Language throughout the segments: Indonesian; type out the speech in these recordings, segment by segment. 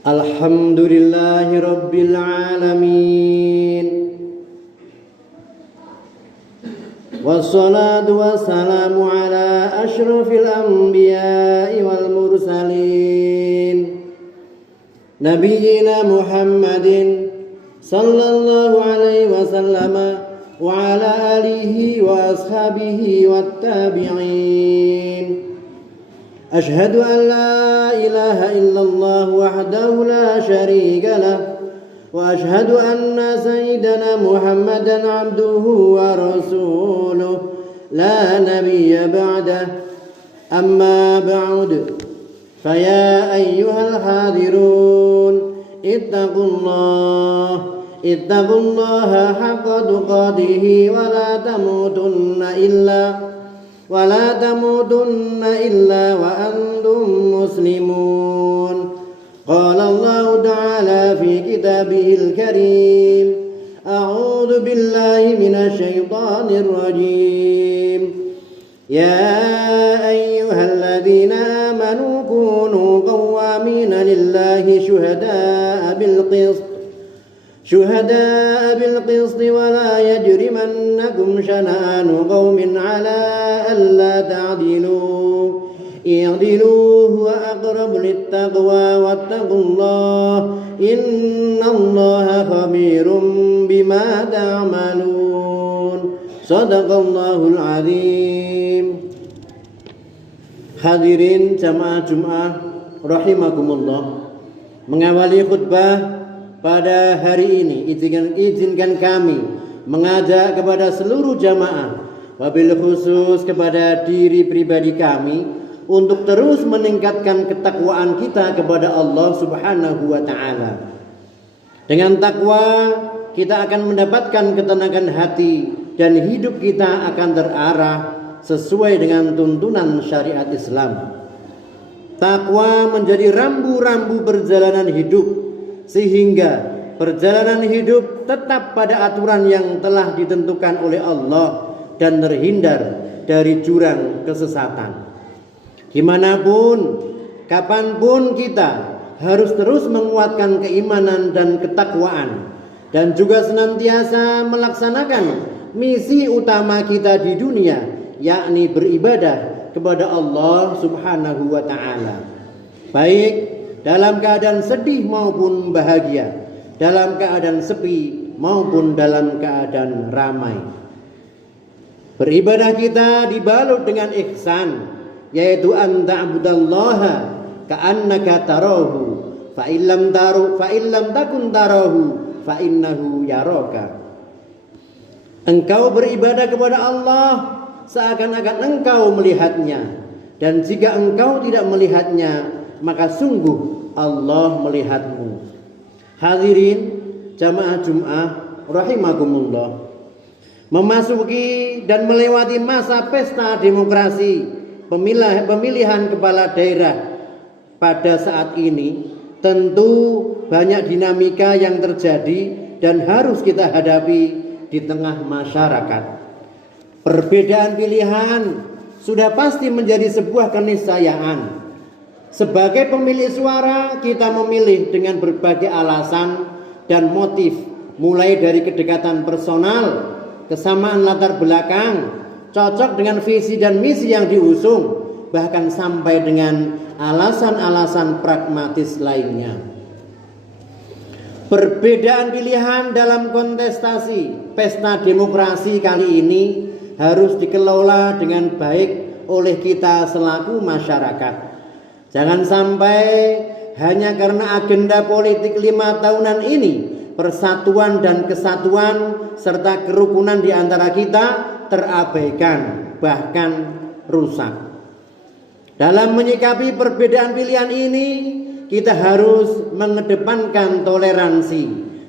Alhamdulillahi Rabbil Alamin. Wassalatu wassalamu ala ashrafil anbiya'i wal mursalin Nabiyyina Muhammadin sallallahu alaihi wasallam wa ala alihi wa ashabihi wat tabi'in. أشهد أن لا إله إلا الله وحده لا شريك له وأشهد أن سيدنا محمدا عبده ورسوله لا نبي بعده أما بعد فيا أيها الحاضرون اتقوا الله حق تقاته ولا تموتن إلا وأنتم مسلمون. قال الله تعالى في كتابه الكريم أعوذ بالله من الشيطان الرجيم يا أيها الذين آمنوا كونوا قوامين لله شهداء بالقسط ولا يجرمنكم شنآن قوم على ألا تعدلوا اعدلوا هو أقرب للتقوى واتقوا الله إن الله خبير بما تعملون. صدق الله العظيم. Hadirin jamaah Jumat rahimakumullah, mengawali khutbah pada hari ini izinkan kami mengajak kepada seluruh jamaah, wabil khusus kepada diri pribadi kami, untuk terus meningkatkan ketakwaan kita kepada Allah Subhanahu wa taala. Dengan takwa kita akan mendapatkan ketenangan hati dan hidup kita akan terarah sesuai dengan tuntunan syariat Islam. Takwa menjadi rambu-rambu perjalanan hidup, sehingga perjalanan hidup tetap pada aturan yang telah ditentukan oleh Allah dan terhindar dari jurang kesesatan. Dimanapun, kapanpun kita harus terus menguatkan keimanan dan ketakwaan, dan juga senantiasa melaksanakan misi utama kita di dunia, yakni beribadah kepada Allah Subhanahu wa ta'ala, baik dalam keadaan sedih maupun bahagia, dalam keadaan sepi maupun dalam keadaan ramai. Beribadah kita dibalut dengan ihsan, yaitu an ta'budallaha ka'annaka tarahu fa illam takun tarahu fa innahu yaraka. Engkau beribadah kepada Allah seakan-akan engkau melihatnya, dan jika engkau tidak melihatnya, maka sungguh Allah melihatmu. Hadirin jamaah Jumat rahimakumullah, memasuki dan melewati masa pesta demokrasi pemilihan kepala daerah pada saat ini, tentu banyak dinamika yang terjadi dan harus kita hadapi di tengah masyarakat. Perbedaan pilihan sudah pasti menjadi sebuah keniscayaan. Sebagai pemilik suara, kita memilih dengan berbagai alasan dan motif, mulai dari kedekatan personal, kesamaan latar belakang, cocok dengan visi dan misi yang diusung, bahkan sampai dengan alasan-alasan pragmatis lainnya. Perbedaan pilihan dalam kontestasi pesta demokrasi kali ini harus dikelola dengan baik oleh kita selaku masyarakat. Jangan sampai hanya karena agenda politik 5 tahunan ini, persatuan dan kesatuan serta kerukunan di antara kita terabaikan, bahkan rusak. Dalam menyikapi perbedaan pilihan ini, kita harus mengedepankan toleransi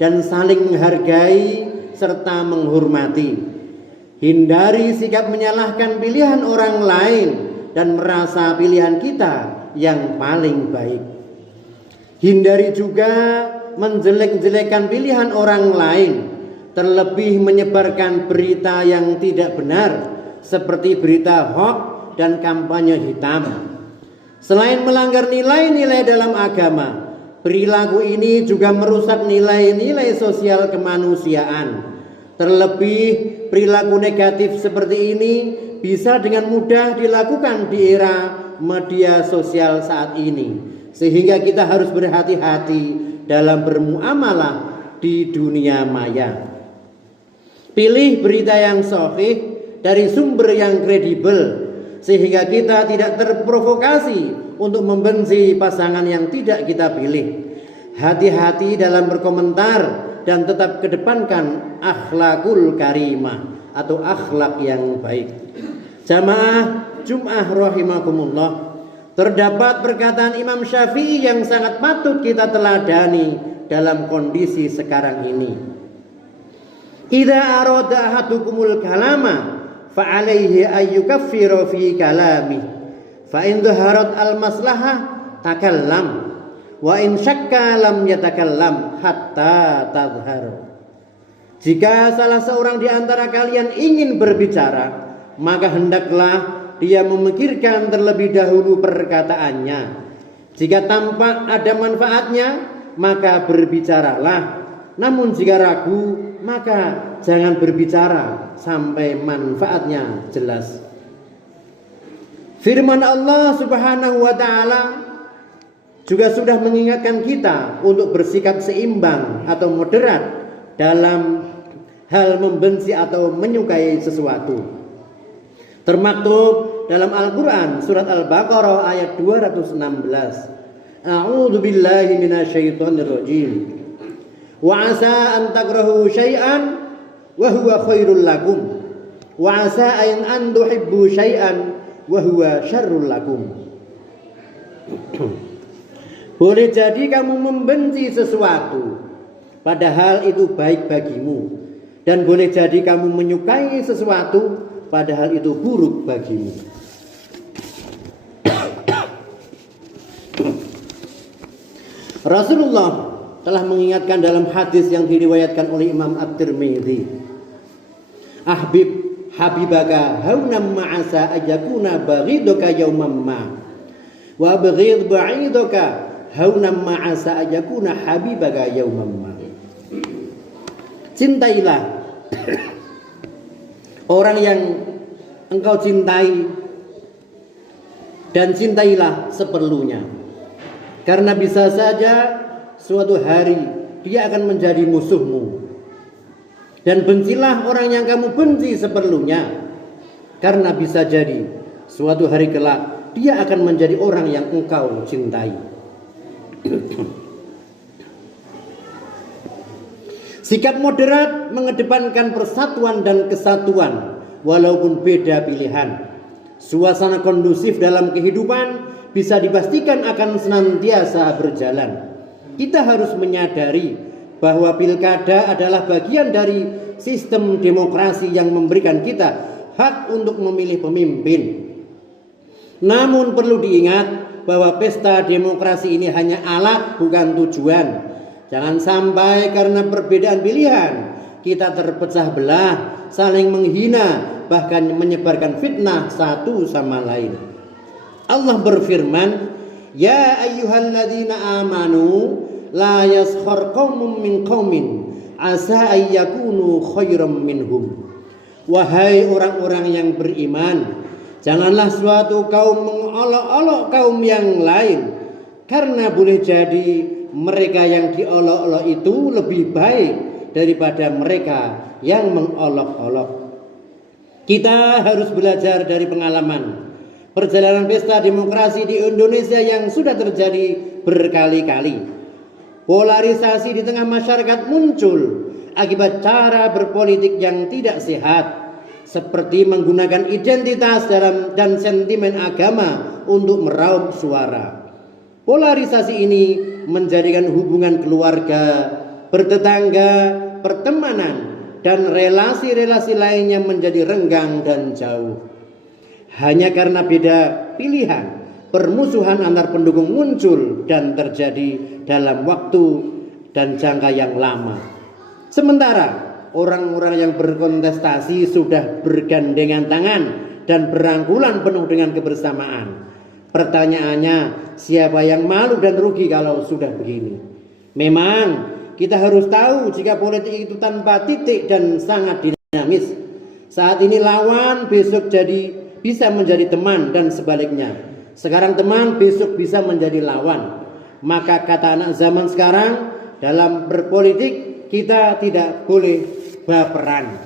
dan saling menghargai serta menghormati. Hindari sikap menyalahkan pilihan orang lain dan merasa pilihan kita yang paling baik. Hindari juga menjelek-jelekan pilihan orang lain, terlebih menyebarkan berita yang tidak benar seperti berita hoax dan kampanye hitam. Selain melanggar nilai-nilai dalam agama, Perilaku ini juga merusak nilai-nilai sosial kemanusiaan. Terlebih perilaku negatif seperti ini bisa dengan mudah dilakukan di era media sosial saat ini. Sehingga kita harus berhati-hati dalam bermuamalah di dunia maya. Pilih berita yang sahih dari sumber yang kredibel, sehingga kita tidak terprovokasi untuk membenci pasangan yang tidak kita pilih. Hati-hati dalam berkomentar dan tetap kedepankan akhlakul karimah atau akhlak yang baik. Jamaah Jum'ah rahimakumullah, terdapat perkataan Imam Syafi'i yang sangat patut kita teladani dalam kondisi sekarang ini. Idza arada ahadukumul kalama fa'alaihi ayyukaffiru fi kalami fa in dhaharat al maslahah takallam wa in syakka lam yatakallam hatta tadhhar. Jika salah seorang di antara kalian ingin berbicara, maka hendaklah dia memikirkan terlebih dahulu perkataannya. Jika tampak ada manfaatnya, maka berbicaralah. Namun jika ragu, maka jangan berbicara sampai manfaatnya jelas. Firman Allah Subhanahu wa taala juga sudah mengingatkan kita untuk bersikap seimbang atau moderat dalam hal membenci atau menyukai sesuatu. Termaktub dalam Al-Qur'an surat Al-Baqarah ayat 216. A'udzu billahi minasyaitonir rajim. Wa asa an takrahu syai'an wa huwa khairul lakum wa asa an tuhibbu syai'an wa huwa syarrul lakum. Boleh jadi kamu membenci sesuatu padahal itu baik bagimu, dan boleh jadi kamu menyukai sesuatu padahal itu buruk bagimu. Rasulullah telah mengingatkan dalam hadis yang diriwayatkan oleh Imam At-Tirmidzi, ahbib habibaka haunam ma'asa ajakuna baghidaka yawmam ma wa baghid ba'idaka haunam ma'asa ajakuna habibaka yawmam ma. Cintailah orang yang engkau cintai dan cintailah seperlunya, karena bisa saja suatu hari dia akan menjadi musuhmu. Dan bencilah orang yang kamu benci seperlunya, karena bisa jadi suatu hari kelak dia akan menjadi orang yang engkau cintai. Sikap moderat mengedepankan persatuan dan kesatuan walaupun beda pilihan. Suasana kondusif dalam kehidupan bisa dipastikan akan senantiasa berjalan. Kita harus menyadari bahwa pilkada adalah bagian dari sistem demokrasi yang memberikan kita hak untuk memilih pemimpin. Namun perlu diingat bahwa pesta demokrasi ini hanya alat bukan tujuan. Jangan sampai karena perbedaan pilihan kita terpecah belah, saling menghina, bahkan menyebarkan fitnah satu sama lain. Allah berfirman, ya ayyuhalladzina amanu la yaskhar qaumun min qaumin asa ayyakunu khairam minhum. Wahai orang-orang yang beriman, janganlah suatu kaum mengolok-olok kaum yang lain, karena boleh jadi mereka yang diolok-olok itu lebih baik daripada mereka yang mengolok-olok. Kita harus belajar dari pengalaman perjalanan pesta demokrasi di Indonesia yang sudah terjadi berkali-kali. Polarisasi di tengah masyarakat muncul akibat cara berpolitik yang tidak sehat, seperti menggunakan identitas dan sentimen agama untuk meraup suara. Polarisasi ini menjadikan hubungan keluarga, bertetangga, pertemanan, dan relasi-relasi lainnya menjadi renggang dan jauh. Hanya karena beda pilihan, permusuhan antar pendukung muncul dan terjadi dalam waktu dan jangka yang lama. Sementara orang-orang yang berkontestasi sudah bergandengan tangan dan berangkulan penuh dengan kebersamaan. Pertanyaannya, siapa yang malu dan rugi kalau sudah begini? Memang kita harus tahu jika politik itu tanpa titik dan sangat dinamis. Saat ini lawan, besok bisa menjadi teman dan sebaliknya. Sekarang teman, besok bisa menjadi lawan. Maka kata anak zaman sekarang, dalam berpolitik kita tidak boleh baperan.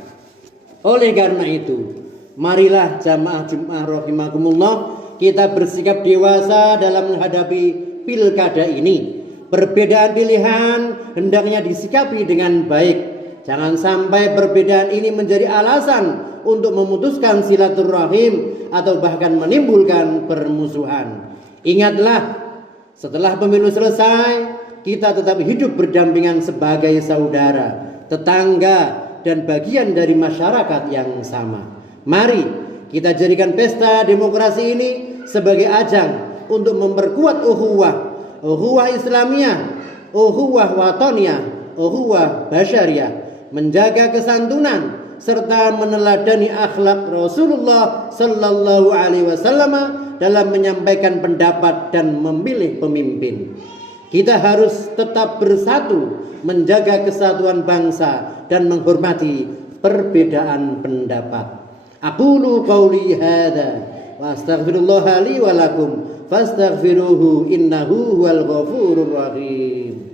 Oleh karena itu, marilah jamaah Jumat rahimakumullah, kita bersikap dewasa dalam menghadapi pilkada ini. Perbedaan pilihan hendaknya disikapi dengan baik. Jangan sampai perbedaan ini menjadi alasan untuk memutuskan silaturahim atau bahkan menimbulkan permusuhan. Ingatlah, setelah pemilu selesai, kita tetap hidup berdampingan sebagai saudara, tetangga, dan bagian dari masyarakat yang sama. Mari kita jadikan pesta demokrasi ini sebagai ajang untuk memperkuat ukhuwah Islamiyah, ukhuwah wataniyah, ukhuwah basyariyah, menjaga kesantunan serta meneladani akhlak Rasulullah sallallahu alaihi wasallam dalam menyampaikan pendapat dan memilih pemimpin. Kita harus tetap bersatu, menjaga kesatuan bangsa dan menghormati perbedaan pendapat. Aqulu qauli hadza wa astaghfirullah li wa lakum fastaghfiruhu innahu huwal ghafurur rahim.